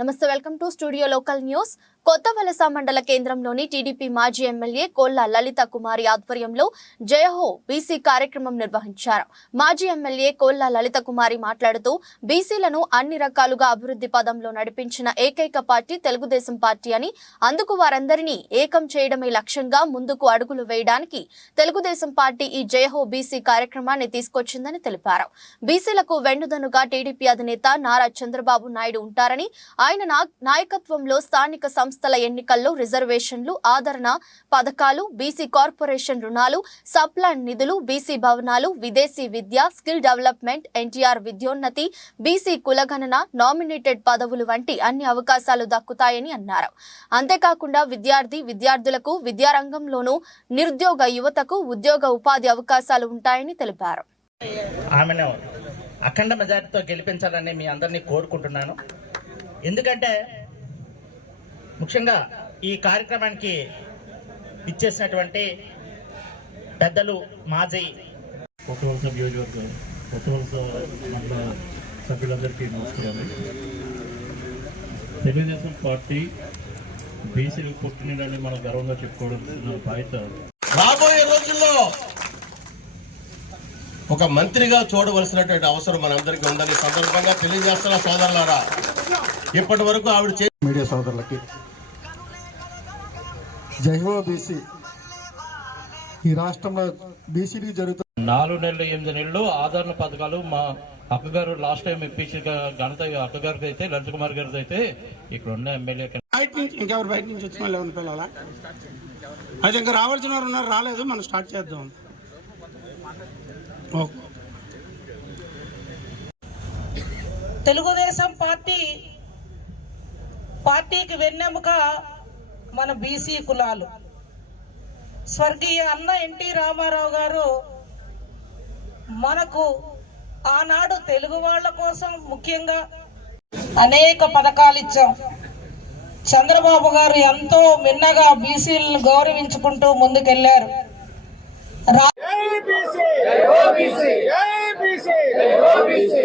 నమస్తే, welcome to studio local news. Kothavalasa మండల కేంద్రంలోని టీడీపీ మాజీ ఎమ్మెల్యే కోళ్ల లలిత కుమారి ఆధ్వర్యంలో జయహో బీసీ కార్యక్రమం నిర్వహించారు. మాజీ ఎమ్మెల్యే కోళ్ల లలిత కుమారి మాట్లాడుతూ బీసీలను అన్ని రకాలుగా అభివృద్ధి పదంలో నడిపించిన ఏకైక పార్టీ తెలుగుదేశం పార్టీ అని, అందుకు వారందరినీ ఏకం చేయడమే లక్ష్యంగా ముందుకు అడుగులు వేయడానికి తెలుగుదేశం పార్టీ ఈ జయహో బీసీ కార్యక్రమాన్ని తీసుకొచ్చిందని తెలిపారు. బీసీలకు వెన్నుదన్నుగా టీడీపీ అధినేత నారా చంద్రబాబు నాయుడు ఉంటారని, ఆయన నాయకత్వంలో స్థానిక సంస్థల ఎన్నికల్లో రిజర్వేషన్లు, ఆదరణ పథకాలు, బీసీ కార్పొరేషన్ రుణాలు, సప్లాన్ నిధులు, బీసీ భవనాలు, విదేశీ విద్య, స్కిల్ డెవలప్మెంట్, ఎన్టీఆర్ విద్యోన్నతి, బీసీ కులగణన, నామినేటెడ్ పదవులు వంటి అన్ని అవకాశాలు దక్కుతాయని అన్నారు. అంతేకాకుండా విద్యార్థులకు విద్యారంగంలోనూ, నిరుద్యోగ యువతకు ఉద్యోగ ఉపాధి అవకాశాలు ఉంటాయని తెలిపారు. ఆమెను అఖండ మెజారిటీతో గెలిపించాలని మీ అందరినీ కోరుకుంటున్నాను. ఎందుకంటే ముఖ్యంగా ఈ కార్యక్రమానికి ఇచ్చేసినటువంటి పెద్దలు మాజీ కొత్తవలస నియోజకవర్గం కొత్తవలస మండల సభ్యులందరికీ నమస్కారం. తెలుగుదేశం పార్టీ బీసీలకు పుట్టినని మనం గర్వంగా చెప్పుకోవాల్సిన బాధ్యత రాబోయే రోజుల్లో ఒక మంత్రిగా చూడవలసినటువంటి అవసరం మనందరికీ ఉందని సందర్భంగా తెలియజేస్తున్న సోదరులారా, ఇప్పటి వరకు ఆవిడ మీడియా సోదరులకి జైహో బీసీ ఈ రాష్ట్రంలో బీసీడీ జరుగుతుంది. 4 నెలలు 8 నెలలు ఆదరణ పథకాలు మా అక్కగారు లాస్ట్ టైం ఇప్పించిన ఘనత అక్కగారికి అయితే, లలిత కుమార్ గారికి అయితే ఇక్కడ ఉన్న ఎమ్మెల్యే ఇంకెవరు బయట నుంచి వచ్చిన వాళ్ళు ఎవరిని పిల్లల అది ఇంకా రావాల్సిన వారు ఉన్నారు, రాలేదు. మనం స్టార్ట్ చేద్దాం. తెలుగుదేశం పార్టీకి వెన్నెముక మన బీసీ కులాలు. స్వర్గీయ అన్న ఎన్టీ రామారావు గారు మనకు ఆనాడు తెలుగు వాళ్ళ కోసం ముఖ్యంగా అనేక పథకాలు ఇచ్చాం. చంద్రబాబు గారు ఎంతో మిన్నగా బీసీలను గౌరవించుకుంటూ ముందుకెళ్లారు. జై బీసీ